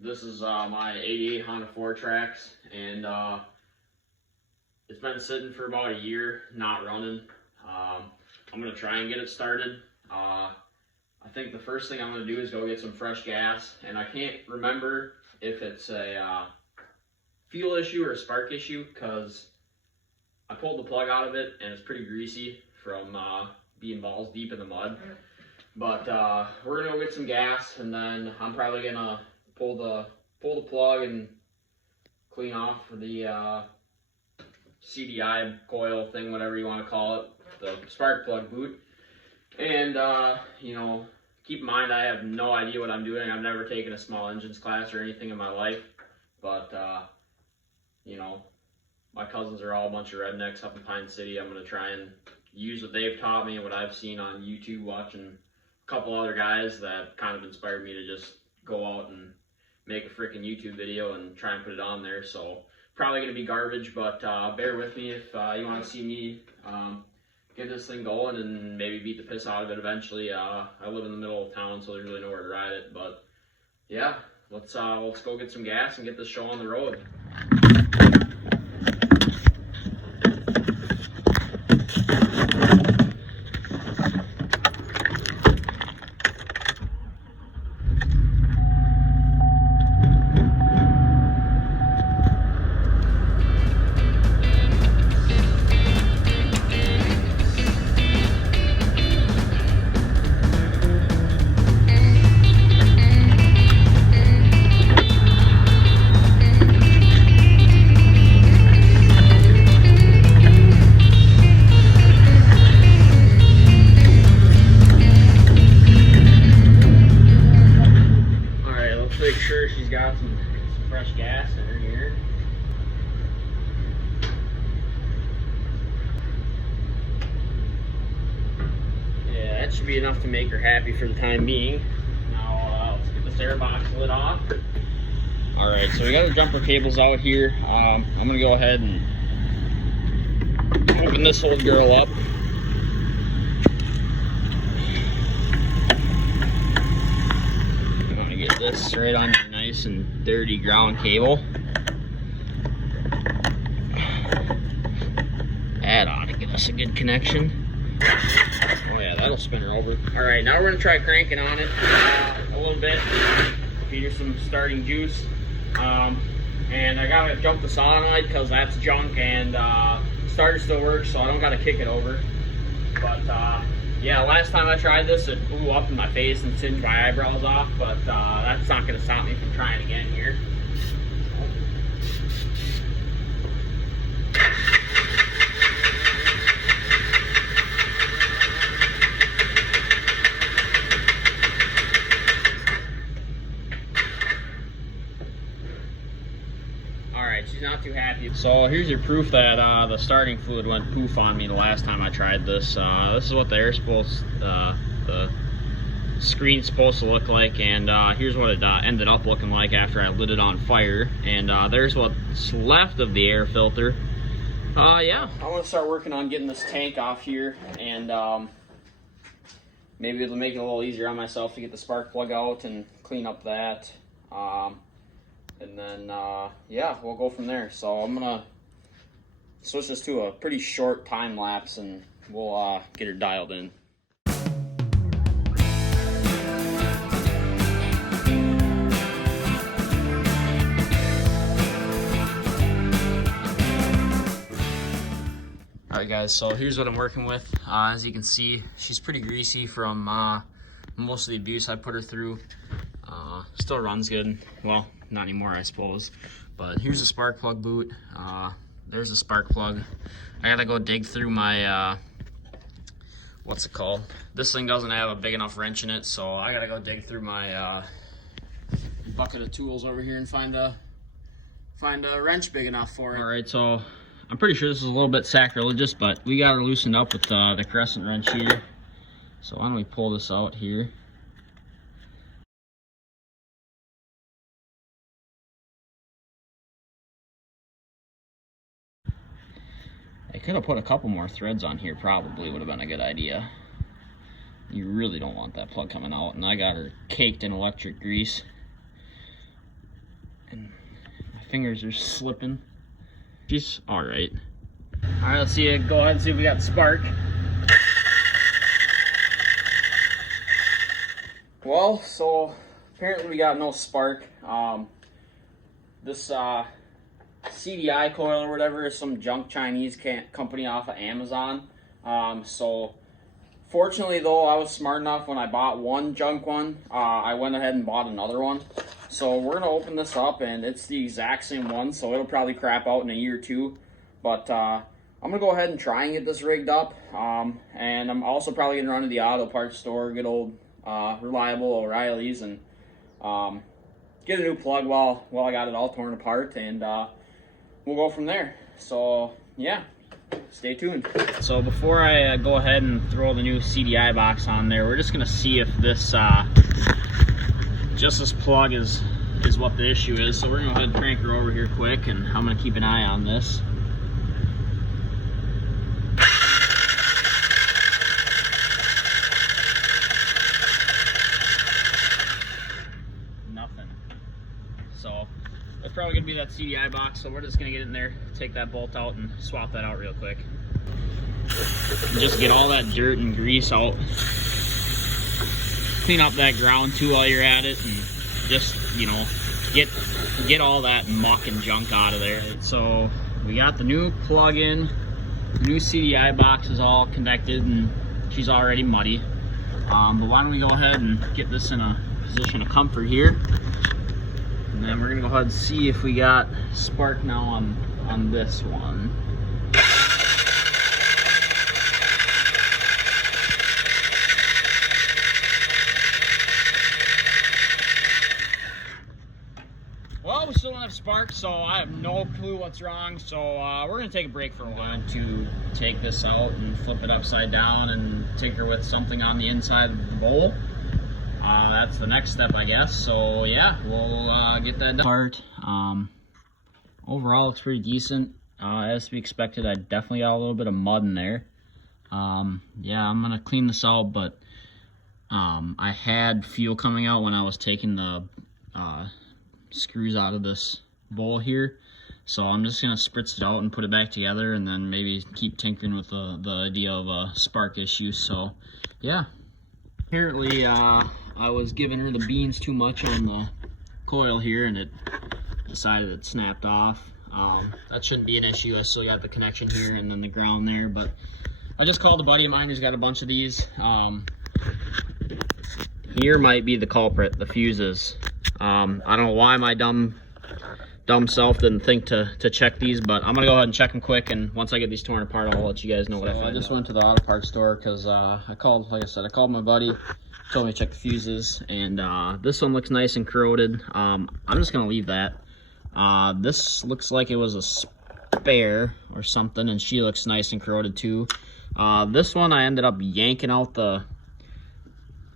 This is my 88 Honda Fourtrax, and it's been sitting for about a year, not running. I'm going to try and get it started. I think the first thing I'm going to do is go get some fresh gas, and I can't remember if it's a fuel issue or a spark issue, because I pulled the plug out of it and it's pretty greasy from being balls deep in the mud. But we're gonna go get some gas, and then I'm probably gonna pull the plug and clean off the CDI coil thing, whatever you want to call it, the spark plug boot. And you know, keep in mind I have no idea what I'm doing. I've never taken a small engines class or anything in my life, but you know, my cousins are all a bunch of rednecks up in Pine City. I'm gonna try and use what they've taught me and what I've seen on YouTube, watching a couple other guys that kind of inspired me to just go out and make a freaking YouTube video and try and put it on there. So probably gonna be garbage, but bear with me if you want to see me get this thing going and maybe beat the piss out of it eventually. I live in the middle of town, so there's really nowhere to ride it. But yeah, let's go get some gas and get this show on the road. Make sure she's got some fresh gas in her here. Yeah, that should be enough to make her happy for the time being. Now let's get this air box lid off. Alright, so we got the jumper cables out here. I'm gonna go ahead and open this old girl up. This right on your nice and dirty ground cable. That ought to give us a good connection. Oh yeah, that'll spin her over. Alright, now we're going to try cranking on it a little bit. Feed her some starting juice. And I got to jump the solenoid because that's junk, and starter still works, so I don't got to kick it over. But yeah, last time I tried this, it blew up in my face and singed my eyebrows off, but that's not going to stop me from trying again here. Alright, she's not too happy. So here's your proof that the starting fluid went poof on me the last time I tried this. This is what the screen's supposed to look like, and here's what it ended up looking like after I lit it on fire. And there's what's left of the air filter. Yeah, I want to start working on getting this tank off here, and maybe it'll make it a little easier on myself to get the spark plug out and clean up that. And then, yeah, we'll go from there. So I'm going to switch this to a pretty short time lapse, and we'll get her dialed in. Alright guys, so here's what I'm working with. As you can see, she's pretty greasy from most of the abuse I put her through. Still runs good. Well, not anymore, I suppose. But here's a spark plug boot. There's a spark plug. I gotta go dig through my, what's it called? This thing doesn't have a big enough wrench in it, so I gotta go dig through my bucket of tools over here and find a wrench big enough for it. Alright, so I'm pretty sure this is a little bit sacrilegious, but we got her loosened up with the crescent wrench here. So why don't we pull this out here? I could have put a couple more threads on here, probably would have been a good idea. You really don't want that plug coming out, and I got her caked in electric grease. And my fingers are slipping. She's all right. All right, let's see it. Go ahead and see if we got spark. Well, so apparently we got no spark. This CDI coil or whatever is some junk Chinese company off of Amazon. So fortunately though, I was smart enough when I bought one junk one, I went ahead and bought another one. So we're gonna open this up and it's the exact same one, so it'll probably crap out in a year or two. But I'm gonna go ahead and try and get this rigged up. And I'm also probably gonna run to the auto parts store, good old reliable O'Reilly's, and get a new plug while I got it all torn apart, and we'll go from there. So yeah, stay tuned. So before I go ahead and throw the new CDI box on there, we're just gonna see if this just this plug is what the issue is. So we're gonna go ahead and crank her over here quick, and I'm gonna keep an eye on this. Nothing. So that's probably gonna be that CDI box. So we're just gonna get in there, take that bolt out, and swap that out real quick. And just get all that dirt and grease out. Clean up that ground too while you're at it, and just, you know, get all that muck and junk out of there. So we got the new plug in, the new CDI box is all connected, and she's already muddy. But why don't we go ahead and get this in a position of comfort here, and then we're gonna go ahead and see if we got spark now on this one. Well, we still don't have spark, so I have no clue what's wrong. So we're gonna take a break for a while to take this out and flip it upside down and tinker with something on the inside of the bowl. That's the next step, I guess. So yeah, we'll get that done. Part. Overall, it's pretty decent. As to be expected, I definitely got a little bit of mud in there. Yeah, I'm gonna clean this out, but I had fuel coming out when I was taking the screws out of this bowl here, so I'm just gonna spritz it out and put it back together, and then maybe keep tinkering with the idea of a spark issue. So yeah, apparently I was giving her the beans too much on the coil here, and it decided it snapped off. That shouldn't be an issue. I still got the connection here and then the ground there, but I just called a buddy of mine who's got a bunch of these. Here might be the culprit, the fuses. I don't know why my dumb self didn't think to check these, but I'm gonna go ahead and check them quick, and once I get these torn apart, I'll let you guys know what I find. I just went to the auto parts store because I called my buddy, told me to check the fuses, and this one looks nice and corroded. I'm just gonna leave that. This looks like it was a spare or something, and she looks nice and corroded too. This one I ended up yanking out the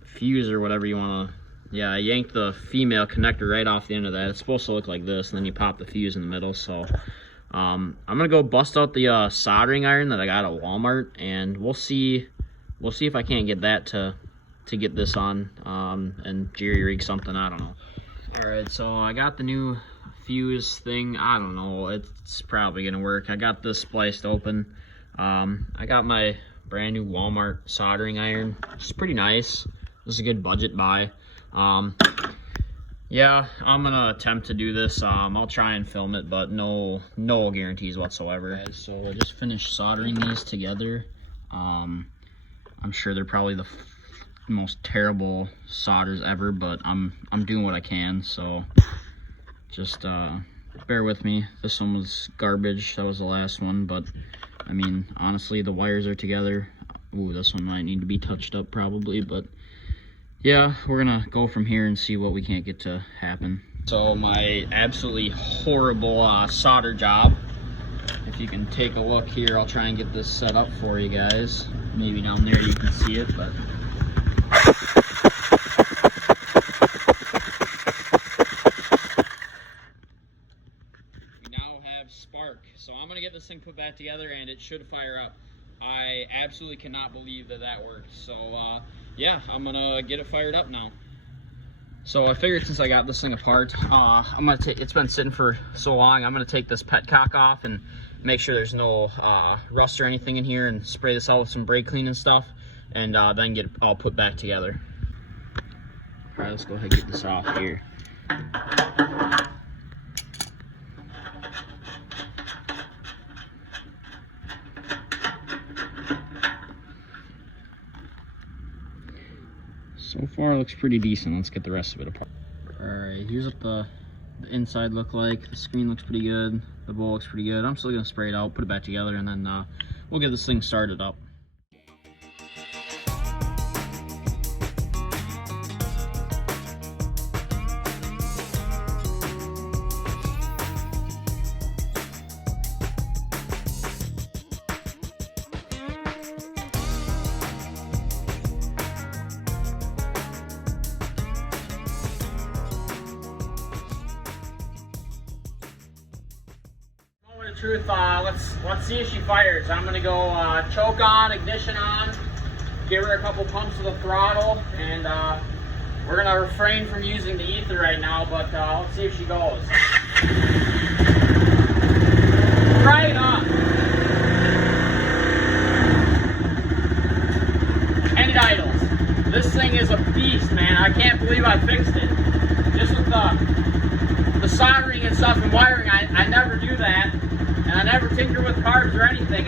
fuse or whatever you want to. Yeah, I yanked the female connector right off the end of that. It's supposed to look like this, and then you pop the fuse in the middle. So I'm gonna go bust out the soldering iron that I got at Walmart, and we'll see if I can't get that to get this on and jerry rig something. I don't know. All right, so I got the new fuse thing. I don't know, it's probably gonna work. I got this spliced open. I got my brand new Walmart soldering iron, which is pretty nice. This is a good budget buy. Yeah, I'm gonna attempt to do this. I'll try and film it, but no guarantees whatsoever. Okay, so I just finished soldering these together. I'm sure they're probably the most terrible solders ever, but I'm doing what I can. So just bear with me. This one was garbage. That was the last one, but I mean, honestly, the wires are together. Ooh, this one might need to be touched up probably, but yeah, we're gonna go from here and see what we can't get to happen. So my absolutely horrible solder job. If you can take a look here, I'll try and get this set up for you guys. Maybe down there you can see it, but we now have spark. So I'm gonna get this thing put back together, and it should fire up. I absolutely cannot believe that worked. So yeah, I'm gonna get it fired up now. So I figured since I got this thing apart, I'm gonna take, it's been sitting for so long, I'm gonna take this petcock off and make sure there's no rust or anything in here, and spray this out with some brake clean and stuff, and then get it all put back together. All right, let's go ahead and get this off here. So far, it looks pretty decent. Let's get the rest of it apart. All right, here's what the inside look like. The screen looks pretty good. The bowl looks pretty good. I'm still gonna spray it out, put it back together, and then we'll get this thing started up. Truth, let's see if she fires. I'm gonna go choke on, ignition on, give her a couple pumps of the throttle, and we're gonna refrain from using the ether right now, but let's see if she goes. Right on. And it idles. This thing is a beast, man. I can't believe I fixed it. Just with the soldering and stuff and wiring, I never do that. And I never tinker with carbs or anything.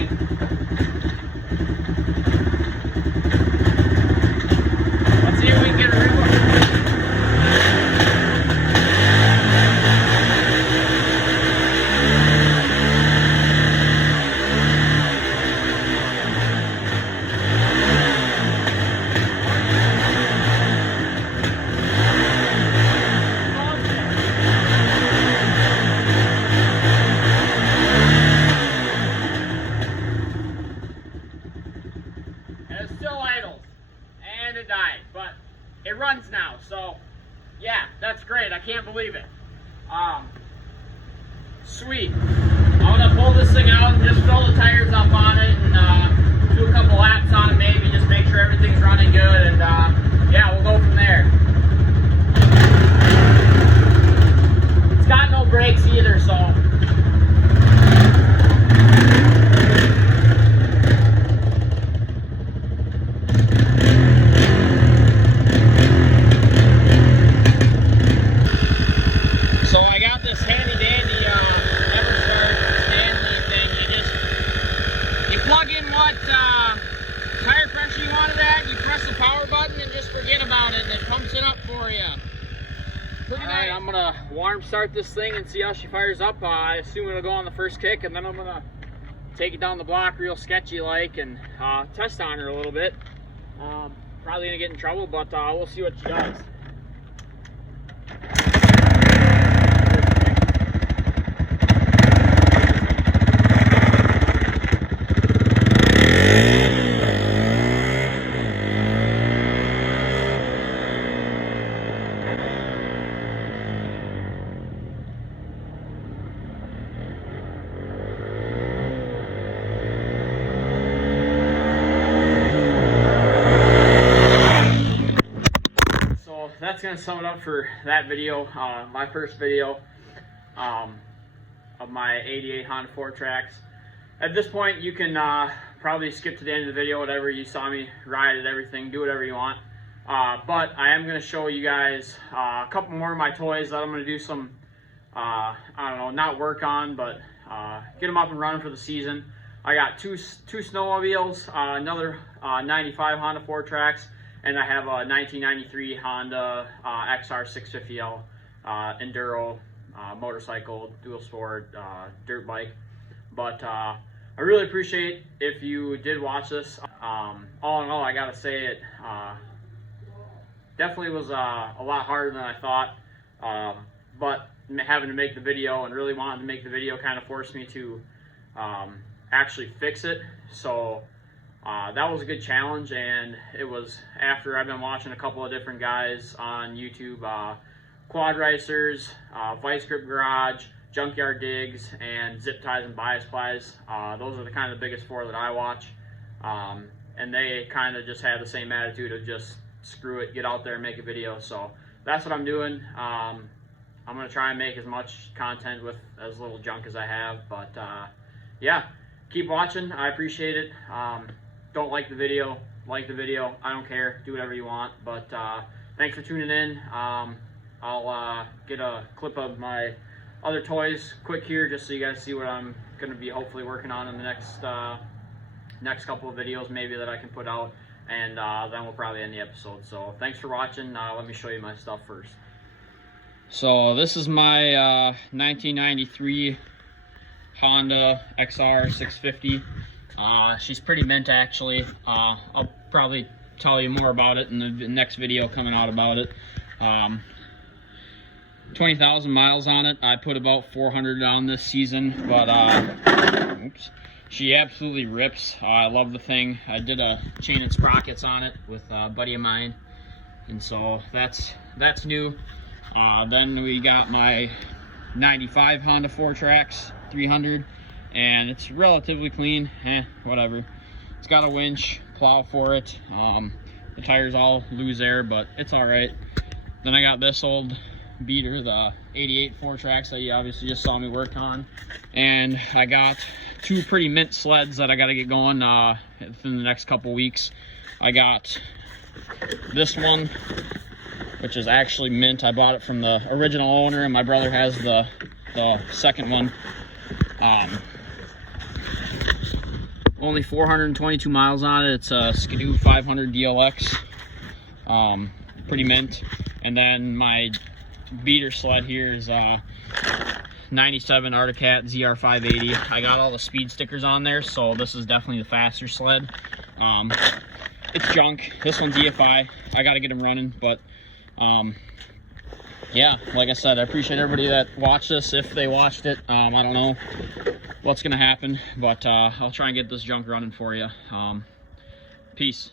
Let's see if we can get a rework. It died, but it runs now, so yeah, that's great. I can't believe it. Sweet. I'm gonna pull this thing out and just fill the tires up on it and do a couple laps on it, maybe just make sure everything's running good, and yeah, we'll go from there. It's got no brakes either, so tire pressure you wanted at, you press the power button and just forget about it, and it pumps it up for you. Pretty nice. I'm gonna warm start this thing and see how she fires up. I assume it'll go on the first kick, and then I'm gonna take it down the block real sketchy like and test on her a little bit. Probably gonna get in trouble, but we'll see what she does. That's gonna sum it up for that video, my first video of my '88 Honda Fourtrax. At this point, you can probably skip to the end of the video, whatever you saw me ride it, everything, do whatever you want. But I am gonna show you guys a couple more of my toys that I'm gonna do some, I don't know, not work on, but get them up and running for the season. I got two snowmobiles, another 95 Honda Fourtrax, and I have a 1993 Honda XR 650L Enduro motorcycle, dual sport, dirt bike. But I really appreciate if you did watch this. All in all, I gotta say it definitely was a lot harder than I thought. But having to make the video and really wanting to make the video kind of forced me to actually fix it. So that was a good challenge, and it was after I've been watching a couple of different guys on YouTube, Quad Racers, Vice Grip Garage, Junkyard Digs, and Zip Ties and Bias Plies. Those are the kind of the biggest four that I watch, and they kind of just had the same attitude of just screw it, get out there and make a video. So that's what I'm doing. I'm gonna try and make as much content with as little junk as I have, but yeah, keep watching. I appreciate it. Don't like the video, like the video. I don't care. Do whatever you want. But thanks for tuning in. I'll get a clip of my other toys quick here, just so you guys see what I'm gonna be hopefully working on in the next couple of videos, maybe, that I can put out, and then we'll probably end the episode. So thanks for watching. Let me show you my stuff first. So this is my 1993 Honda XR 650. She's pretty mint, actually. I'll probably tell you more about it in the next video coming out about it. 20,000 miles on it. I put about 400 on this season, but oops, she absolutely rips. I love the thing. I did a chain and sprockets on it with a buddy of mine, and so that's new. Then we got my 95 Honda Fourtrax 300, and it's relatively clean. Whatever. It's got a winch, plow for it. The tires all lose air, but it's all right. Then I got this old beater, the 88 Fourtrax that you obviously just saw me work on, and I got two pretty mint sleds that I got to get going within the next couple weeks. I got this one, which is actually mint. I bought it from the original owner, and my brother has the second one. Only 422 miles on it. It's a Skidoo 500 DLX. Pretty mint. And then my beater sled here is 97 Articat ZR580. I got all the speed stickers on there, so this is definitely the faster sled. It's junk. This one's EFI. I got to get them running, but yeah, like I said, I appreciate everybody that watched this, if they watched it. I don't know what's gonna happen, but I'll try and get this junk running for you. Peace.